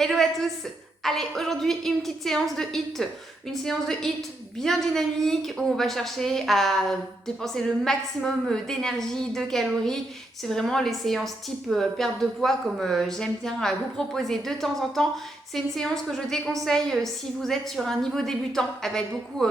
Hello à tous! Allez, aujourd'hui une petite séance de HIIT. Une séance de HIIT bien dynamique où on va chercher à dépenser le maximum d'énergie, de calories. C'est vraiment les séances type perte de poids comme j'aime bien vous proposer de temps en temps. C'est une séance que je déconseille si vous êtes sur un niveau débutant. Elle va être beaucoup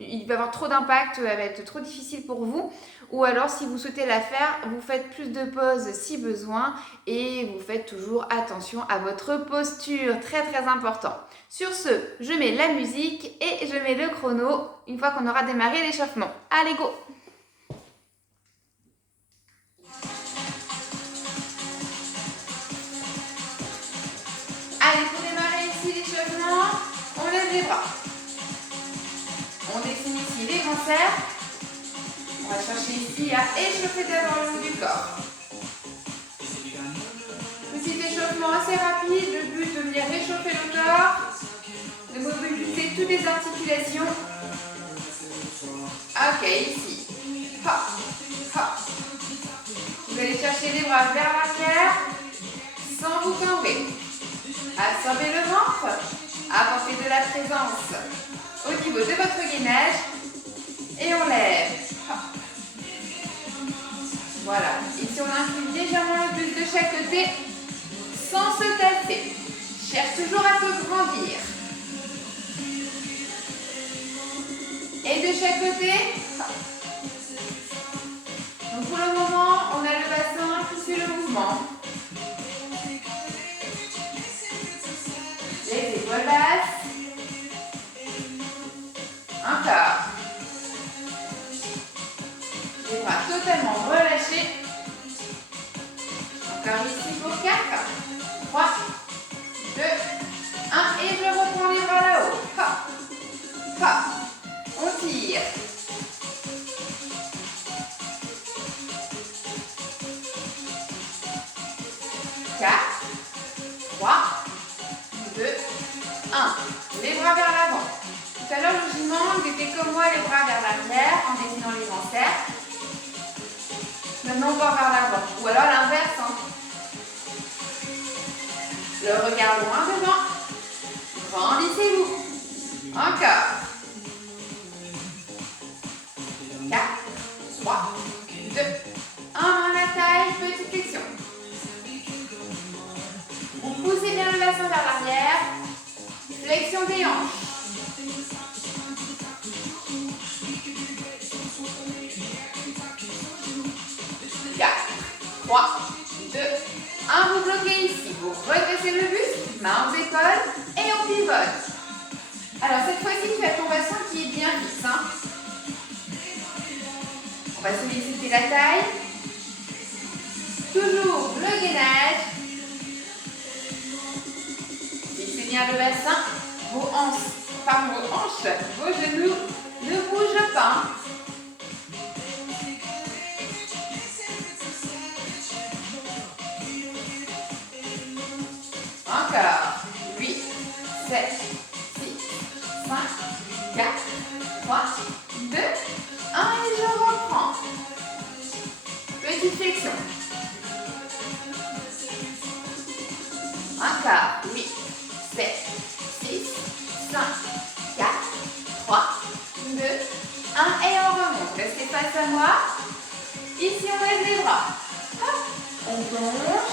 il va y avoir trop d'impact, elle va être trop difficile pour vous. Ou alors si vous souhaitez la faire, vous faites plus de pauses si besoin et vous faites toujours attention à votre posture, très très important. Sur ce, je mets la musique et je mets le chrono une fois qu'on aura démarré l'échauffement. Allez, go! Allez, pour démarrer ici l'échauffement, on lève les bras. On dessine ici les grands cercles. On va chercher ici à échauffer d'abord le haut du corps. Petit échauffement assez rapide, le but de venir réchauffer le corps, de mobiliser toutes les articulations. Ok, ici. Hop, hop. Vous allez chercher les bras vers l'arrière sans vous camber. Absorbez le ventre, apportez de la présence au niveau de votre gainage et on lève. Hop. Voilà, ici on incline légèrement le buste de chaque côté sans se tasser. Cherche toujours à te grandir. Et de chaque côté. Donc pour le moment, on a le bassin qui suit le mouvement. Les épaules basses. Encore. Les bras totalement relâchés. Encore ici pour 4, 3, 2, 1 et je reprends les bras là-haut. Hop, hop. On tire. 4, 3, 2, 1. Les bras vers l'avant. Tout à l'heure, logiquement, vous étiez comme moi, les bras vers l'arrière en dessinant les grands cercles. Maintenant, on va vers l'avant. Ou alors l'inverse. Le regard loin devant. Grandissez-vous. Encore. 4, 3, 2, 1. Main à la taille, petite flexion. Vous poussez bien le bassin vers l'arrière. Flexion des hanches. 4, 3, 2, 1. Vous bloquez ici. Vous redressez le buste, mains aux épaules et on pivote. Alors cette fois-ci, tu as ton bassin qui est bien fixe. On va solliciter la taille. Toujours le gainage. Fixez bien le bassin. Vos hanches, vos genoux ne bougent pas. Encore. 8, 7, 6, 5, 4, 3, 2, 1 et je reprends. Petite flexion. Encore. 8, 7, 6, 5, 4, 3, 2, 1 et on remonte. Restez face à moi. Ici on lève les bras. Hop. On plonge.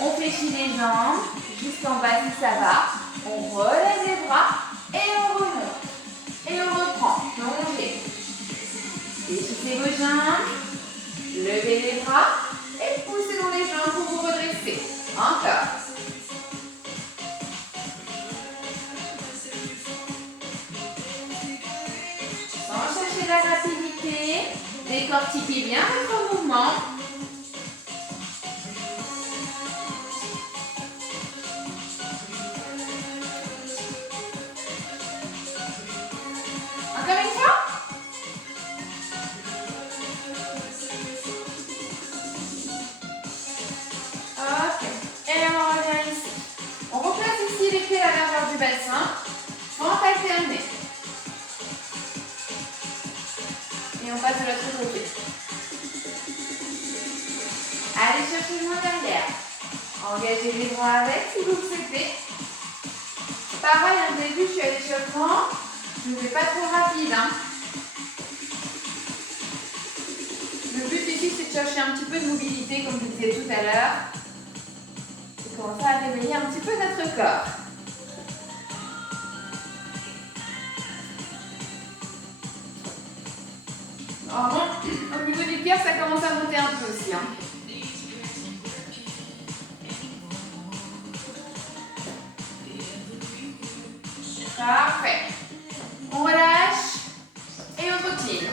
On fléchit les jambes jusqu'en bas si ça va. On relève les bras et on remonte. Et on reprend. Plongez. Fléchissez vos jambes. Levez les bras et poussez dans les jambes pour vous redresser. Encore. Sans chercher la rapidité, décortiquez bien votre mouvement. Encore une fois. Ok. Et on revient ici. On replace ici les pieds à la largeur du bassin. Fente alternée. Et on passe de l'autre côté. Allez chercher le moins derrière. Engagez les bras avec si vous le souhaitez. Pareil, au début, je suis à l'échauffement. Je ne vais pas trop rapide. Hein. Le but ici, c'est de chercher un petit peu de mobilité, comme je vous disais tout à l'heure. Et commencer à réveiller un petit peu notre corps. Alors bon, au niveau du cœur, ça commence à monter un peu aussi. Hein. Parfait. On relâche et on continue.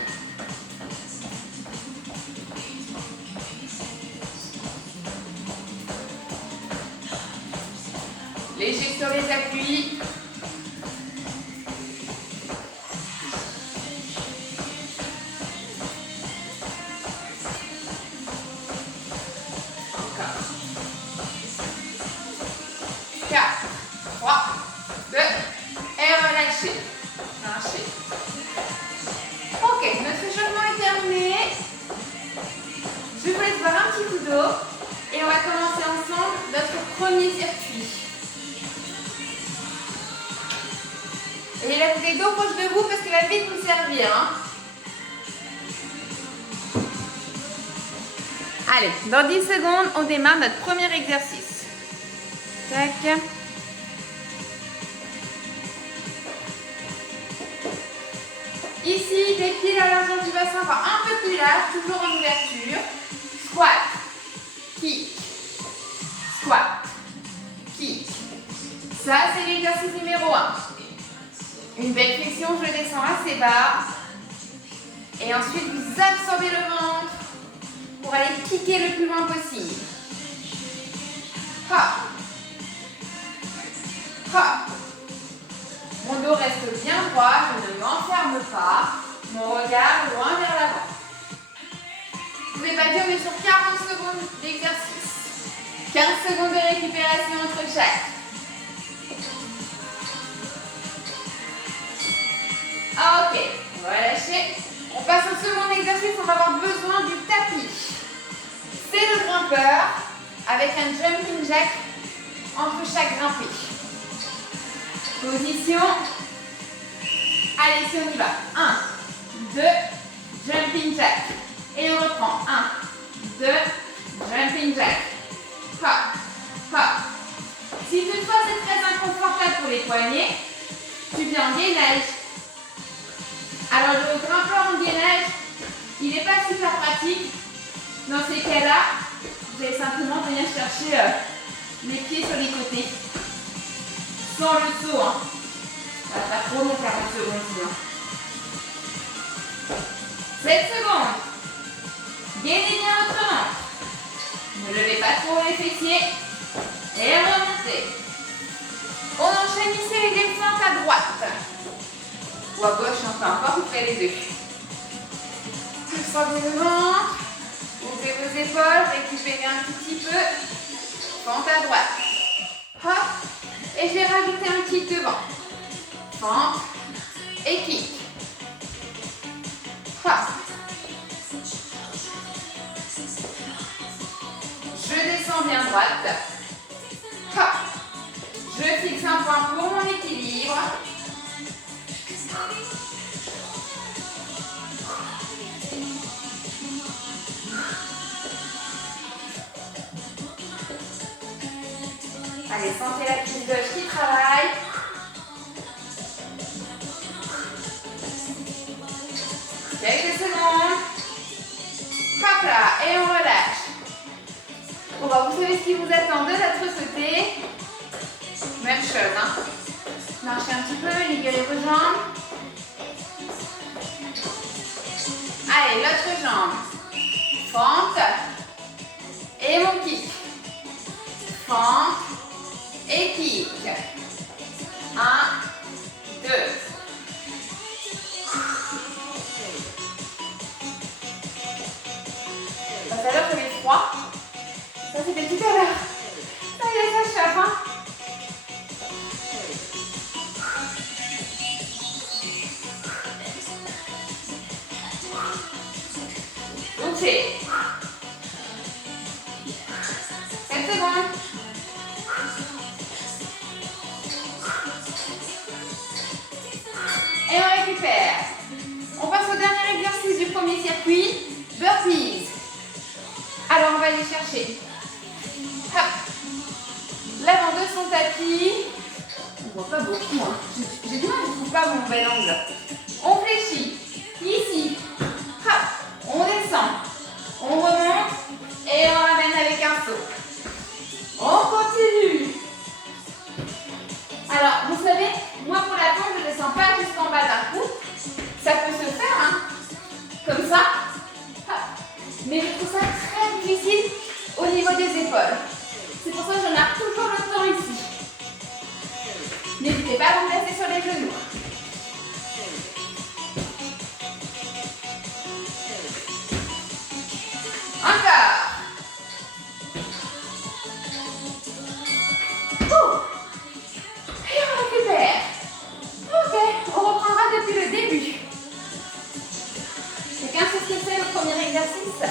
Léger sur les appuis. Encore. 4, 3, 2, et relâchez. Lâchez. Ok, notre échauffement est terminé. Je vous laisse boire un petit coup d'eau et on va commencer ensemble notre premier circuit. Et la bouteille d'eau proche de vous parce qu'elle va vite vous servir. Hein. Allez, dans 10 secondes, on démarre notre premier exercice. Tac. Ici, les pieds à la largeur du bassin, enfin un peu plus large, toujours en ouverture. Squat, kick, squat, kick. Ça, c'est l'exercice numéro 1. Une belle flexion, je descends assez bas. Et ensuite, vous absorbez le ventre pour aller kicker le plus loin possible. Hop. Hop. Mon dos reste bien droit, je ne m'enferme pas. Mon regard loin vers l'avant. Je ne vous ai pas dit, on est sur 40 secondes d'exercice. 15 secondes de récupération entre chaque. Ok, on va lâcher. On passe au second exercice, on va avoir besoin du tapis. C'est le grimpeur avec un jumping jack entre chaque grimpé. Position. Allez, si on y va. 1, 2, jumping jack. Et on reprend. 1, 2, jumping jack. Hop, hop. Si toutefois c'est très inconfortable pour les poignets, tu viens en gainage. Alors le grimpeur en gainage, il n'est pas super pratique. Dans ces cas-là, vous allez simplement venir chercher les pieds sur les côtés. Sans le saut. Hein. Ça va pas trop long 40 secondes sinon. 7 secondes. Gainez bien votre ventre. Ne levez pas trop les fessiers. Et remontez. On enchaîne ici les descentes à droite. Ou à gauche, peu importe, vous faites les deux. Absorbez le ventre. Ouvrez vos épaules, récupérez un tout petit peu. Fente à droite. Hop. Et je vais rajouter un kick devant. Fente et kick. Hop. Je descends bien droite. Hop. Je fixe un point pour mon équilibre. Allez, sentez la cuisse gauche qui travaille. Quelques secondes. Hop là, et on relâche. Bon, bah, vous savez ce qui vous attend de l'autre côté. Même chose, hein. Marchez un petit peu, libérez vos jambes. Allez, l'autre jambe. Fente. Et mon kick. Fente. Et kick. 1, 2. Tout à l'heure, j'avais froid. Ça, c'était tout à l'heure. Ça y est, ça chauffe, hein. Bougez. 7 secondes. passe au dernier exercice du premier circuit, burpees. Alors on va aller chercher l'avant de son tapis. On voit pas beaucoup, hein. J'ai du mal, je ne trouve pas mon bel angle. On fléchit, ici, hop, on descend, on remonte et on ramène avec un saut. On continue. Alors, vous savez, moi pour la pompe, je ne descends pas jusqu'en bas d'un coup. Ça peut se faire, hein, comme ça. Mais je trouve ça très difficile au niveau des épaules. C'est pour ça que je marque toujours le temps ici. N'hésitez pas à vous placer sur les genoux. Encore. Et on récupère. Ok, on reprendra depuis le début. Quelqu'un sait ce que c'est le premier exercice?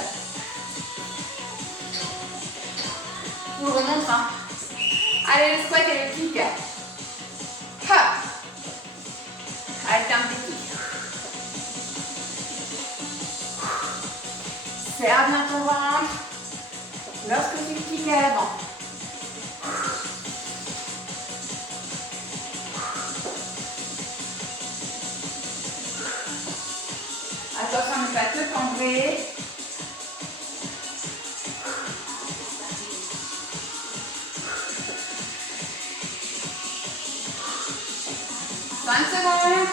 Je vous le remontre, hein. Allez, le squat et le kick. Hop. Alterne tes kicks. Serre bien ton ventre lorsque tu kicks à l'avant. Attention à ne pas te cambrer. Secondes.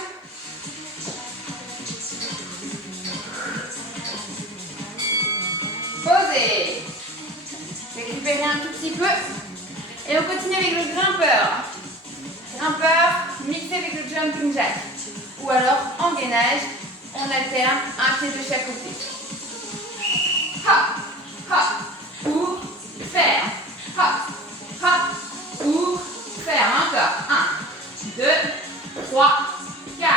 Posez. Récupérez un tout petit peu. Et on continue avec le grimpeur. Grimpeur mixé avec le jumping jack. Ou alors en gainage, on alterne un pied de chaque côté. Hop, hop, ou ferme. Hop, hop, ou ferme. Encore. 1, 2, 3, 4.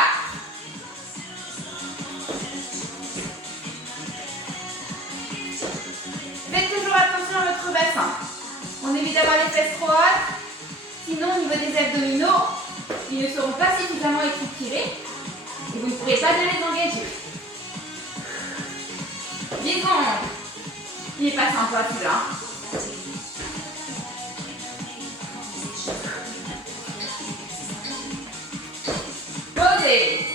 Faites toujours attention à votre bassin. On évite d'avoir les fesses trop hautes. Sinon, au niveau des abdominaux, ils ne seront pas suffisamment étirés et vous ne pourrez pas les engager. 10 secondes. Il n'est pas sympa celui-là. Posez.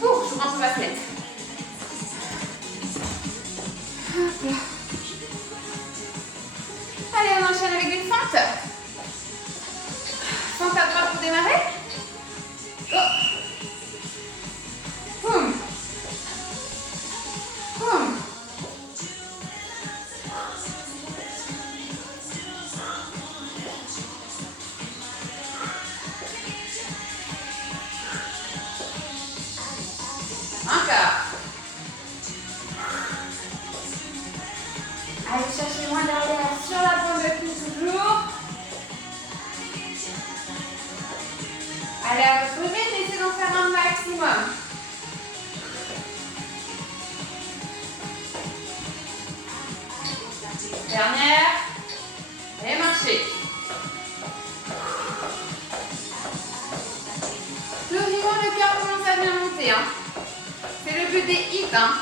Je rentre ma tête. Allez, on enchaîne avec une fente. Fente à droite pour démarrer. Boum. Boum. Encore. Allez chercher moins derrière sur la pointe de pied toujours. Allez à votre rythme, essayez d'en faire un maximum. Dernière. Et marchez. Logiquement, le cœur commence à bien monter. Hein. C'est le but des hits. Hein.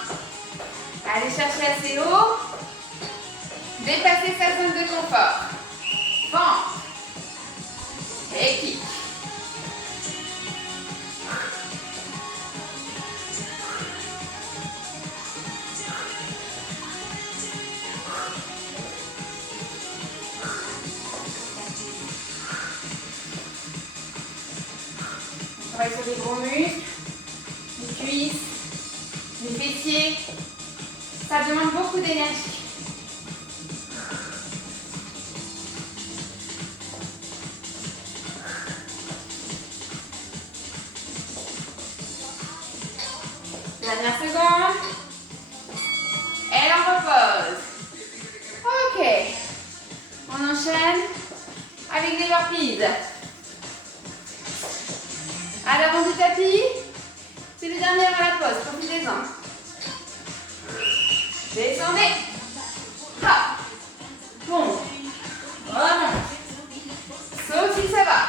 Allez chercher assez haut. Dépasser sa zone de confort. Fente. Et kick. On va sur les gros muscles, les cuisses, les fessiers. Ça demande beaucoup d'énergie. Dernière seconde. Et on repose. Ok. On enchaîne avec les burpees. À l'avant du tapis. C'est le dernier à la pause. Profitez-en. Descendez. Hop. Bon. Remonte. Saute si ça va.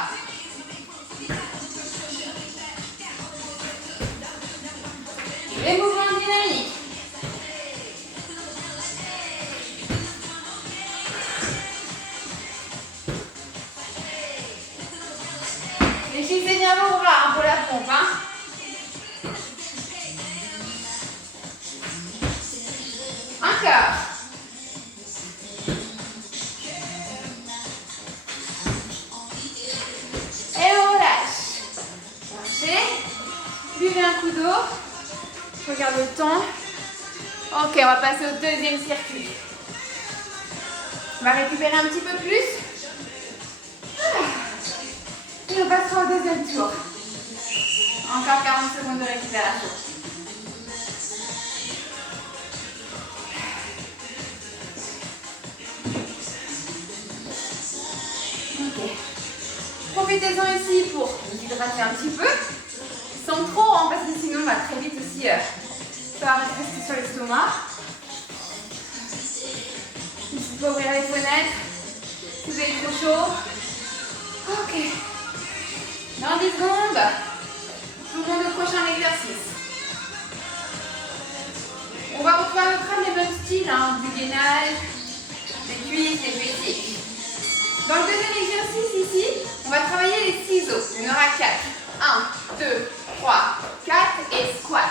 bientôt. Je regarde le temps. Ok, on va passer au deuxième circuit. On va récupérer un petit peu plus. Et on passera au deuxième tour. Encore 40 secondes de récupération. Ok. Profitez-en ici pour vous hydrater un petit peu. Sans trop, hein, parce que sinon on va très vite aussi ça va rester sur l'estomac. N'hésitez pas à ouvrir les fenêtres si vous avez trop chaud. Ok. Dans 10 secondes, je vous montre le prochain exercice. On va retrouver à peu près les mêmes styles, hein, du gainage, des cuisses, des fessiers. Dans le deuxième exercice ici, on va travailler les ciseaux. Il y en aura 4. 1, 2, 3, 4 et squat.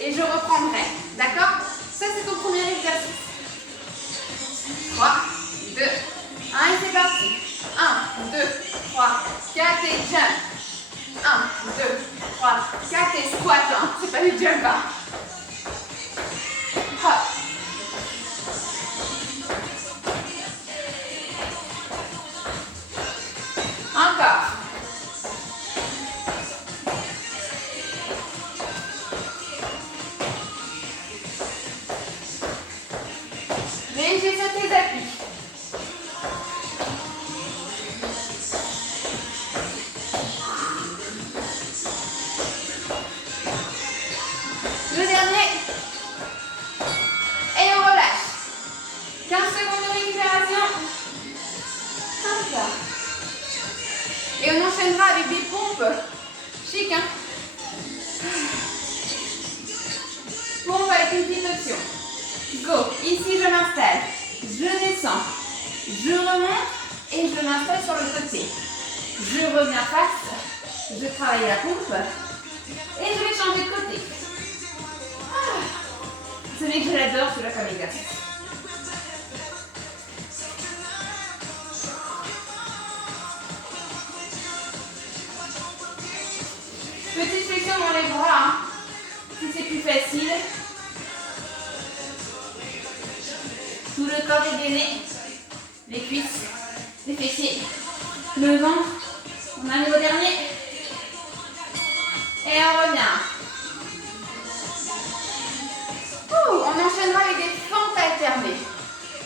Et je reprendrai. D'accord? Ça, c'est ton premier exercice. 3, 2, 1 et c'est parti. 1, 2, 3, 4 et jump. 1, 2, 3, 4 et squat. Hein. C'est pas du jump. Hein. Hop. Encore. Léger sur tes appuis. Le dernier. Et on relâche. 15 secondes de récupération. Encore. Et on enchaînera avec des pompes. Chic, hein? Pompe avec une petite option. Go. Ici, je m'installe. Je descends. Je remonte et je m'installe sur le côté. Je reviens face. Je travaille la pompe. Et je vais changer de côté. Ah. Vous savez que je l'adore, celui-là, comme exercice. Petite flexion dans les bras, hein, si c'est plus facile. Tout le corps est gainé. Les cuisses, les fessiers, le ventre. On a le dernier. Et on revient. On enchaînera avec des fentes alternées.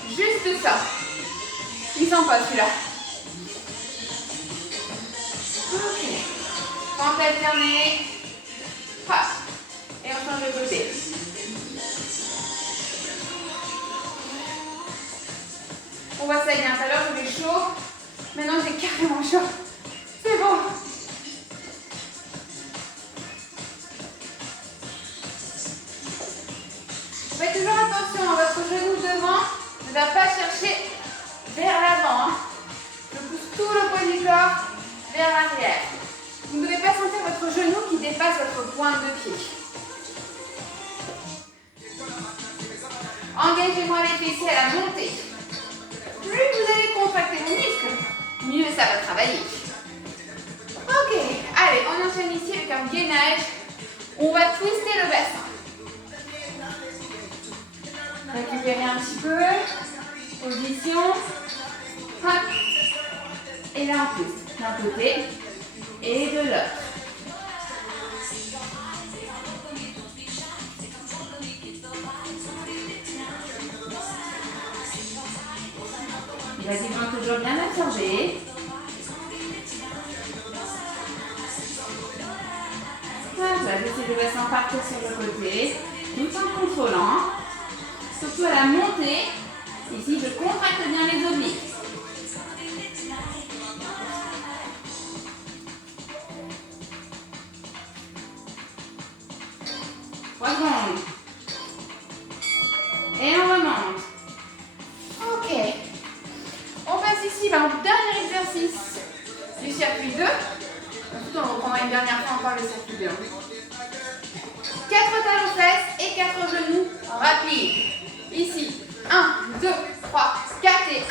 Juste ça. Il sent pas celui-là. Ok. Fente alternée. Hop. Et on change de côté. On voit ça y est, tout à l'heure j'avais chaud. Maintenant j'ai carrément chaud. C'est bon. Faites toujours attention, à votre genou devant ne va pas chercher vers l'avant. Hein. Je pousse tout le poids du corps vers l'arrière. Vous ne devez pas sentir votre genou qui dépasse votre pointe de pied. Engagez-moi les fessiers à la montée. Plus vous allez contracter vos muscles, mieux ça va travailler. Ok, allez, on enchaîne ici avec un gainage. On va twister le bassin. Récupérez un petit peu. Position. Hop. Et là on twist d'un côté et de l'autre. Les adhérents toujours bien absorbés. Voilà, laissez le bassin partir sur le côté, tout en contrôlant. Surtout à la montée, ici je contracte bien les obliques. Secondes. Et on remonte. Ok. On passe ici au dernier exercice du circuit 2. Ensuite, on reprendra une dernière fois encore le circuit 2. 4 talons fesses et 4 genoux rapides. Ici, 1, 2, 3, 4 et 1,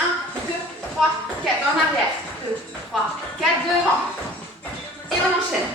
2, 3, 4. En arrière. 2, 3, 4 devant. Et on enchaîne.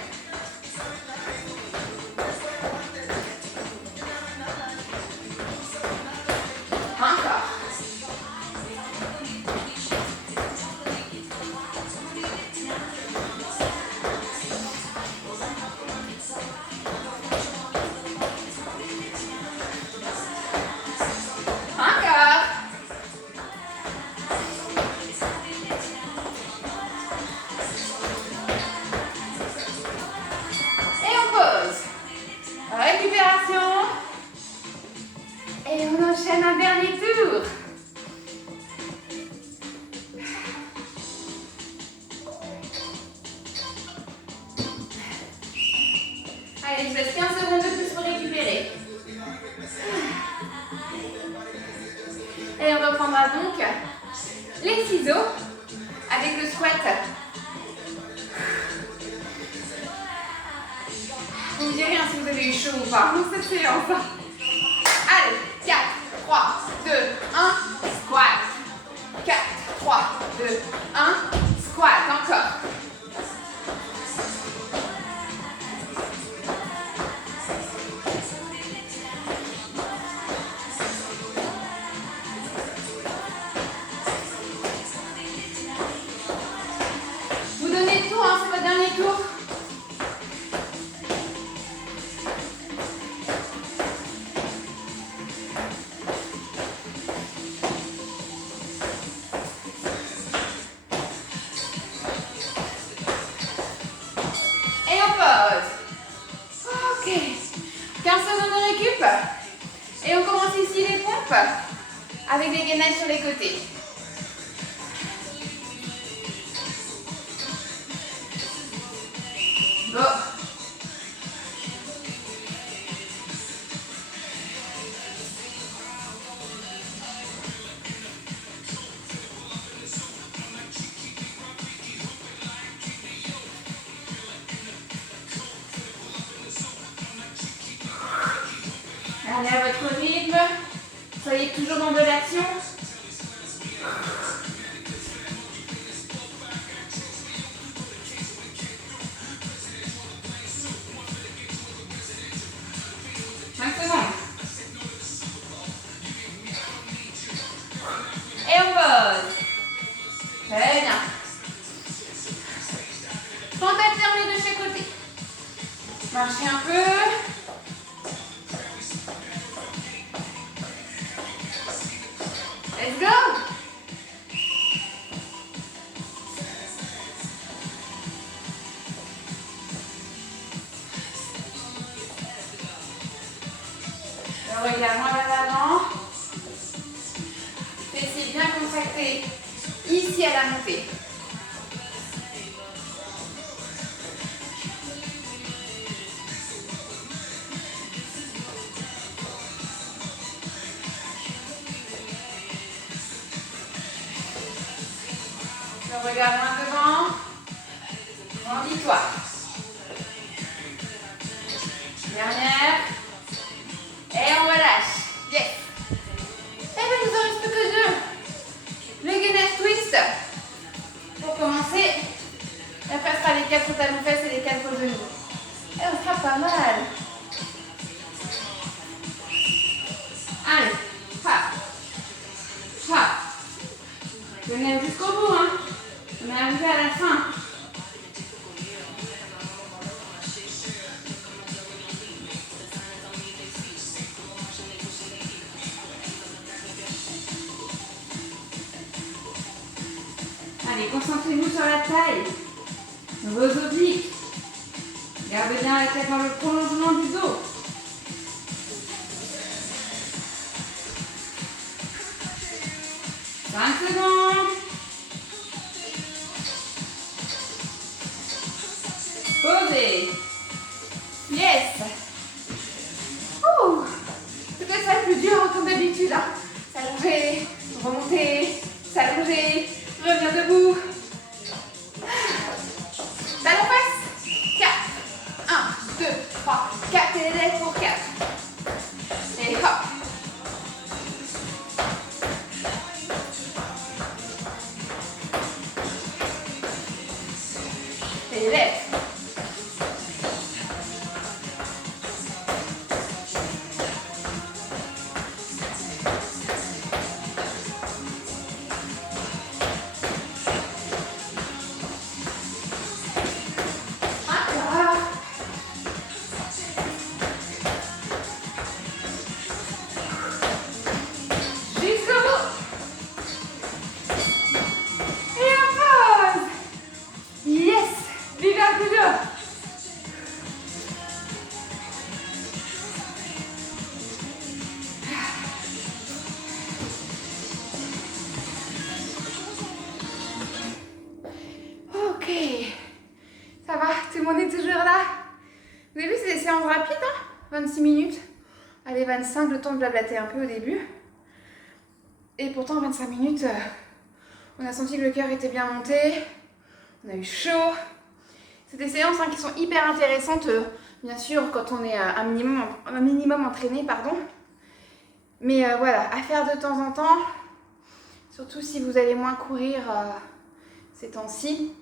Allez, je vous laisse 15 secondes de plus pour récupérer. Et on reprendra donc les ciseaux avec le squat. Vous me direz hein, si vous avez eu chaud ou pas dans cette séance. Allez, 4, 3, 2, 1, squat. 4, 3, 2, 1, squat. Encore. Vous donnez tout, hein, c'est votre dernier tour. Ok, 15 secondes de récup. Et on commence ici les pompes avec des gainages sur les côtés. Bon. Allez à votre rythme, soyez toujours dans de l'action. Et on pose. Très bien. Contact fermé de chaque côté. Marchez un peu. Let's go. Le regard moins vers l'avant. Fessiers bien contractés ici à la montée. Le regard moins devant. Grandis-toi. Dernière. Et on relâche. Yes. Et bien, il nous en reste plus que deux. Le gainage twist. Pour commencer. Et après, ce sera les 4 talons fesses et les 4 genoux. Et on sera pas mal. Allez. Hop. Hop. Venez jusqu'au bout, hein. On est arrivé à la fin. Allez, concentrez-vous sur la taille, vos obliques. Gardez bien la tête dans le prolongement du dos. « 5 secondes. Posez. Yes. Ouh. Peut-être ça le plus dur hein, comme d'habitude. Hein. S'allonger, remonter, s'allonger, revenir debout. Talons fesses. 4. 1, 2, 3, 4 et les lèvres pour 4. Et hop. Et lèvres. On est toujours là. Vous avez vu, c'est des séances rapides, hein, 26 minutes. Allez, 25, le temps de blablater un peu au début. Et pourtant, 25 minutes, on a senti que le cœur était bien monté. On a eu chaud. C'est des séances qui sont hyper intéressantes, bien sûr, quand on est un minimum entraîné, pardon. Mais voilà, à faire de temps en temps, surtout si vous allez moins courir ces temps-ci,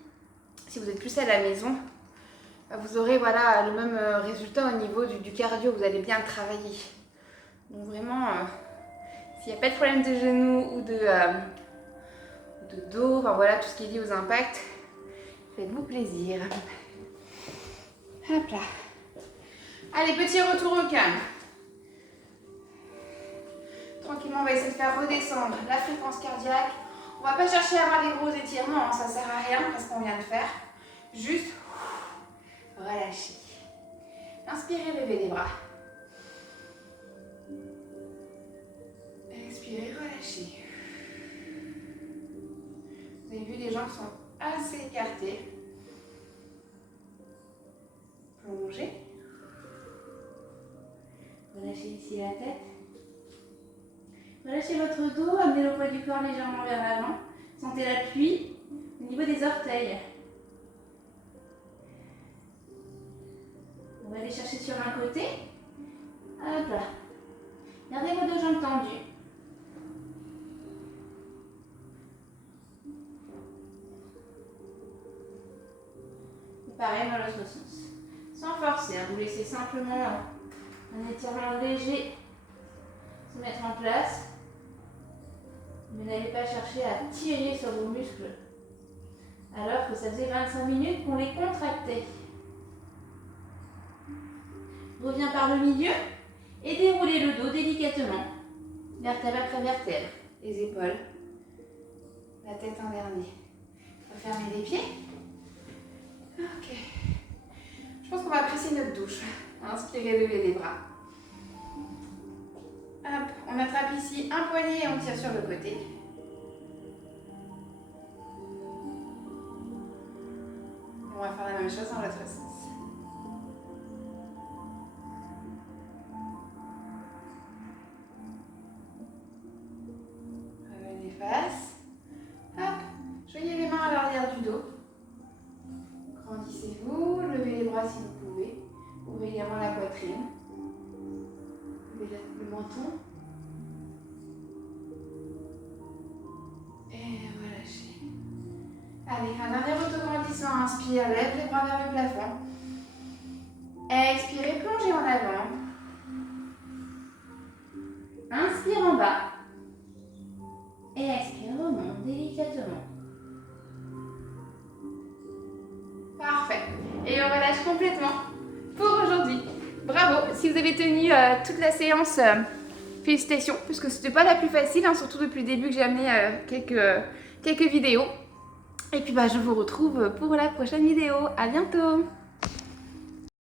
si vous êtes plus à la maison, vous aurez voilà, le même résultat au niveau du cardio, vous allez bien le travailler. Donc vraiment, s'il n'y a pas de problème de genoux ou de dos, enfin voilà, tout ce qui est lié aux impacts, faites-vous plaisir. Hop là. Allez, petit retour au calme. Tranquillement, on va essayer de faire redescendre la fréquence cardiaque. On va pas chercher à avoir des gros étirements, hein, ça sert à rien parce qu'on vient de faire. Juste relâcher. Inspirez, levez les bras. Expirez, relâchez. Vous avez vu, les jambes sont assez écartées. Plongez. Relâchez ici la tête. Relâchez votre dos, amenez le poids du corps légèrement vers l'avant. Sentez l'appui au niveau des orteils. On va aller chercher sur un côté. Hop là. Gardez vos deux jambes tendues. Et pareil dans l'autre sens. Sans forcer, vous laissez simplement un étirement léger se mettre en place. Mais n'allez pas chercher à tirer sur vos muscles alors que ça faisait 25 minutes qu'on les contractait. Reviens par le milieu et déroulez le dos délicatement, vertèbre après vertèbre, les épaules, la tête en dernier. Refermez les pieds. Ok. Je pense qu'on va apprécier notre douche. Inspirez, levez les bras. Hop, on attrape ici un poignet et on tire sur le côté. On va faire la même chose dans l'autre sens. Revenez face. Hop, joignez les mains à l'arrière du dos. Grandissez-vous, levez les bras si vous pouvez. Ouvrez également la poitrine. Levez le menton. Et relâchez. Allez, un dernier autograndissement. Inspire, lève les bras vers le plafond. Expirez, plongez en avant. Inspire en bas. Et expire, remonte délicatement. Parfait. Et on relâche complètement pour aujourd'hui. Bravo. Si vous avez tenu toute la séance, félicitations, puisque c'était pas la plus facile, hein, surtout depuis le début que j'ai amené quelques vidéos. Et puis je vous retrouve pour la prochaine vidéo. À bientôt.